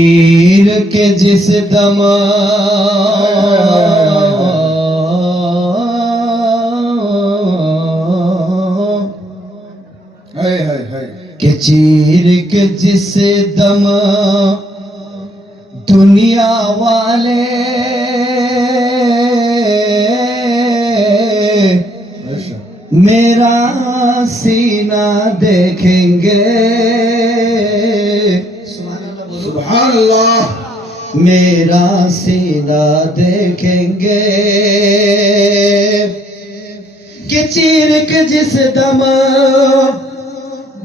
تیر کے جس دم کہ چیر کے جس دم دنیا والے میرا سینہ دیکھیں گے۔ اللہ میرا سینہ دیکھیں گے کہ چیرک جس دم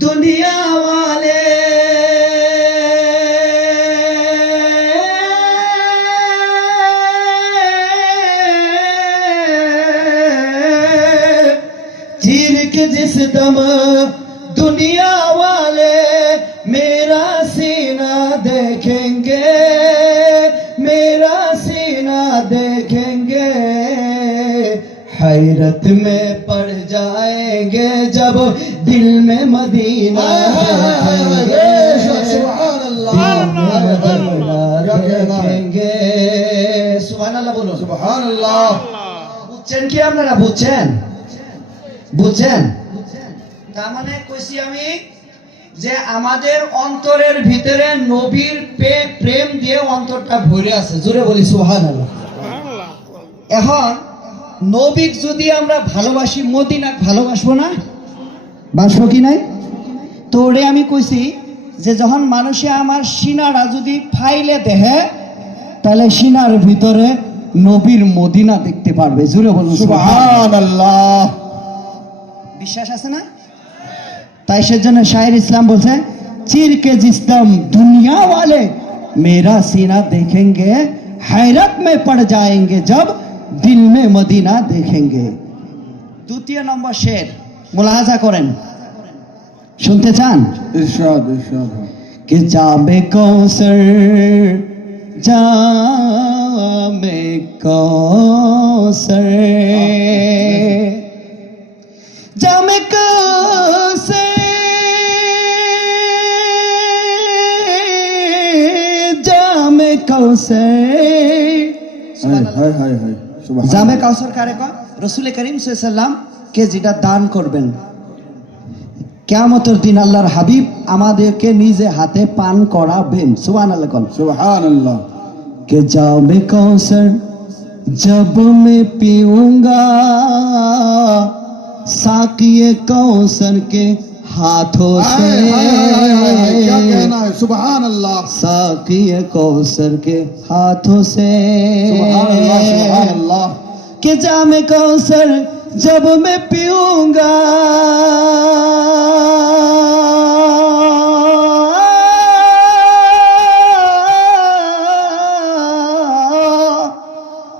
دنیا والے چیر جس دم دنیا والے میرا سینہ देखेंगे मेरा सीना देखेंगे हैरत में पड़ जाएंगे जब दिल में मदीना देखेंगे सुभान अल्लाह दिल में मदीना क्या कहना है? देखेंगे সুবহান আল্লাহ বলো सुभान अल्लाह বুঝছেন কি আপনারা বুঝছেন বুঝছেন তার মানে কইছি আমি যে আমাদের অন্তরের ভিতরে নবীর প্রেম দিয়ে অন্তরটা ভরে আছে। জুড়ে বলি সুহান এখন নবীক যদি আমরা ভালোবাসি মদিনাক ভালোবাসবো না? বাসবো কি নাই? তো ওরে আমি কইছি যে যখন মানুষে আমার সিনারা যদি ফাইলে দেহে তাহলে সিনার ভিতরে নবীর মদিনা দেখতে পারবে। জুড়ে বলুন বিশ্বাস আছে না? তাই সেজন্য শাহির ইসলাম বলছে চির के जिसदम दुनिया वाले मेरा सीना देखेंगे हैरत में पड़ जाएंगे जब दिल में मदीना देखेंगे দ্বিতীয় নম্বর শের মুলাহাজা করেন শুনতে চান इरशाद इरशाद हाँ। कि जामे कौसर जामे জামে কাউসার কারে কয় রসুল করিম সাল্লাম কে যেটা দান করবেন কেয়ামতের দিন আল্লাহর হাবিব আমাদেরকে নিজে হাতে পান করাবেন সুবান আল্লাহ কন सुभान अल्लाह के जामे कौसर जब मैं पीऊंगा साकिए कौसर के ہاتھوں سے کیا کہنا ہے؟ سبحان اللہ ساقی کوثر کے ہاتھوں سے۔ سبحان اللہ سبحان اللہ کہ جام کوثر جب میں پیوں گا۔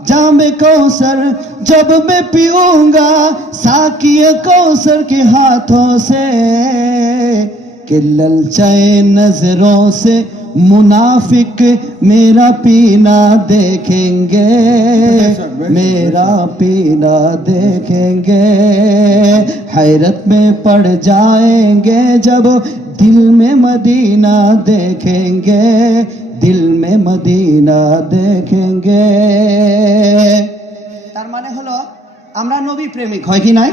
جام کوثر جب میں پیوں گا۔ ساکیے سر کے ہاتھوں سے کہ للچائے نظروں سے منافق میرا پینا دیکھیں گے، میرا پینا دیکھیں گے۔ حیرت میں پڑ جائیں گے جب دل میں مدینہ دیکھیں گے، دل میں مدینہ دیکھیں گے۔ ترمانے ہلو۔ আমরা নবী প্রেমিক হয় কি নাই?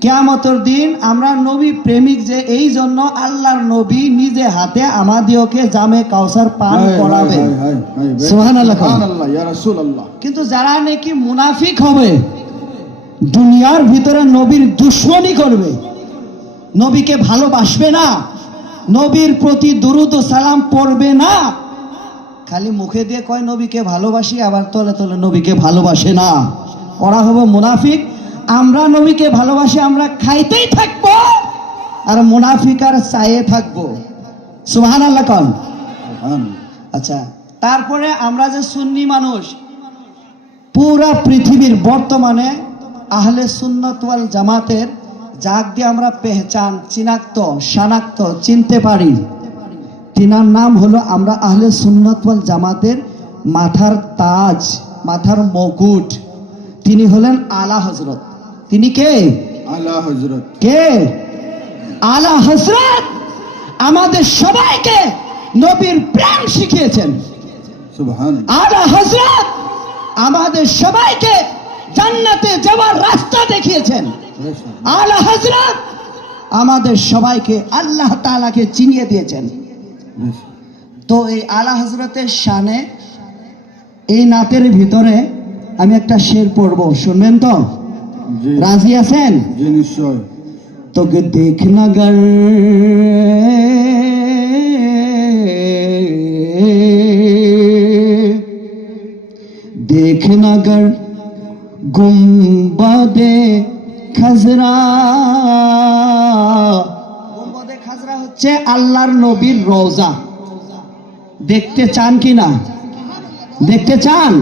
কেয়ামতর দিন আমরা নবী প্রেমিক যে এই জন্য আল্লাহর নবী নিজে হাতে আমাদিওকে জামে কাউসার পান করাবে কিন্তু যারা নাকি মুনাফিক হবে দুনিয়ার ভিতরে নবীর দুশ্মনী করবে নবীকে ভালোবাসবে না নবীর প্রতি দুরুদ সালাম পড়বে না খালি মুখে দিয়ে কয় নবীকে ভালোবাসি আবার তলে তলে নবীকে ভালোবাসে না। ওরা হব মুনাফিক। আমরা নবীকে ভালোবাসি, আমরা খাইতেই থাকব আর মুনাফিক আর চায়ে থাকব। সুহান আল্লাহ কন। আচ্ছা তারপরে আমরা যে সুন্নি মানুষ, পুরা পৃথিবীর বর্তমানে আহলে সুন্নতওয়াল জামাতের যাক দিয়ে আমরা পেহচান, চিনাক্ত, শনাক্ত, চিনতে পারি। তিনার নাম হলো আমরা আহলে সুন্নতওয়াল জামাতের মাথার তাজ, মাথার মকুট। তিনি হলেন আলা হজরত তিনি কে? আলা হজরত কে? আলা হজরত আমাদের সবাইকে নবীর প্রেম শিখিয়েছেন। আলা হজরত আমাদের সবাইকে জান্নাতে যাওয়ার রাস্তা দেখিয়েছেন। আলা হজরত আমাদের সবাইকে আল্লাহ তালাকে চিনিয়ে দিয়েছেন। তো এই আলা হজরতের শানে এই নাতের ভিতরে আমি একটা শের পড়ব শুনবেন তো জি রাজি আছেন জি নিশ্চয় তোকে দেখনা গর देखना गर গুম্বাদে খাজরা গুম্বাদে খাজরা হচ্ছে আল্লাহর নবীর রওজা দেখতে চান কি না দেখতে চান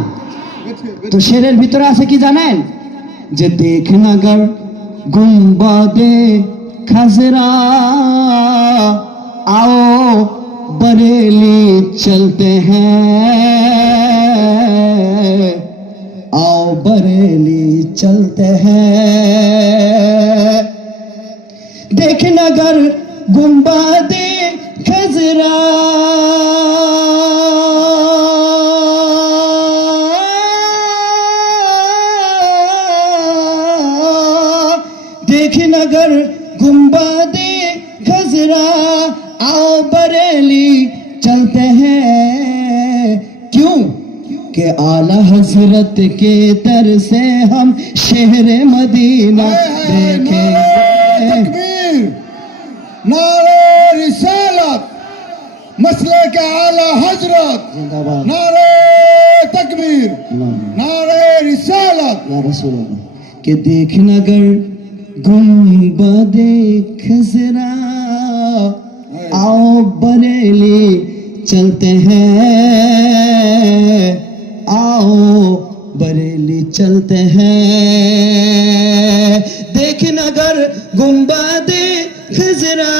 তো শেরের ভিতরে আছে কি জানেন যে দেখ নাগর গুম্বাদে খাজরা آؤ بریلی چلتے ہیں۔ آؤ بریلی چلتے ہیں۔ دیکھ نگر گمبا دے کہ اعلی حضرت کے در سے ہم شہر مدینہ دیکھیں تکبیر نعرہ رسالت مسئلہ کے اعلی حضرت نعرہ تکبیر نعرہ رسالت۔ یا رسول اللہ کہ دیکھنا گر گمبا دیکھ زرا۔ آؤ بریلی چلتے ہیں۔ آؤ بریلی چلتے ہیں۔ دیکھنا گر گنباد خزرا